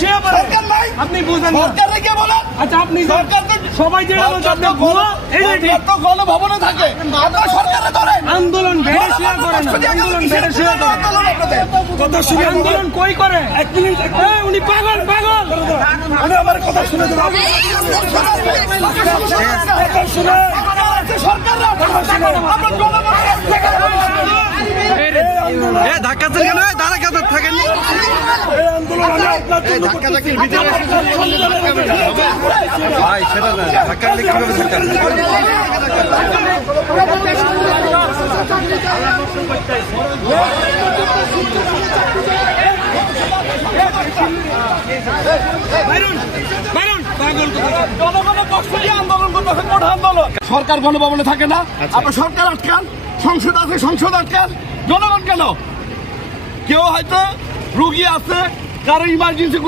শুয়ে পড়েন। সরকার নাই, আপনি বুঝেন না। সরকারে কে বলেন? আচ্ছা আপনি সরকার তো সবাই যেটা বলছে আপনি ভুয়া, এটাই ঠিক। সরকার তো গণভবনে থাকে, আপনারা সরকারে ধরেন। আন্দোলন বেড়ে শুয়ে করেন, আন্দোলন বেড়ে শুয়ে করেন। আন্দোলন আপনাদের। কথা শুনে আন্দোলন কই করে? এক মিনিট, উনি পাগল পাগল। উনি আমার কথা শুনে দেন। কথা শুনে সরকাররা আমরা গণভবনে থেকে ধাক্কাচ্ছেন কেন? দাঁড়া কাতার থাকেন। ধাক্কাধাক্কির ভিতরে ভাই সেটা না, ধাক্কা দিলে কিভাবে ধাক্কা? জনগণের কষ্ট দিয়ে আন্দোলন করতেছে, কোন আন্দোলন? সরকার গণভবনে থাকে না, আপনার সরকার আটকান, সংসদ আছে সংসদ আটকান, জনগণ কেন? কেউ হয়তো রুগী আছে, কারো ইমার্জেন্সি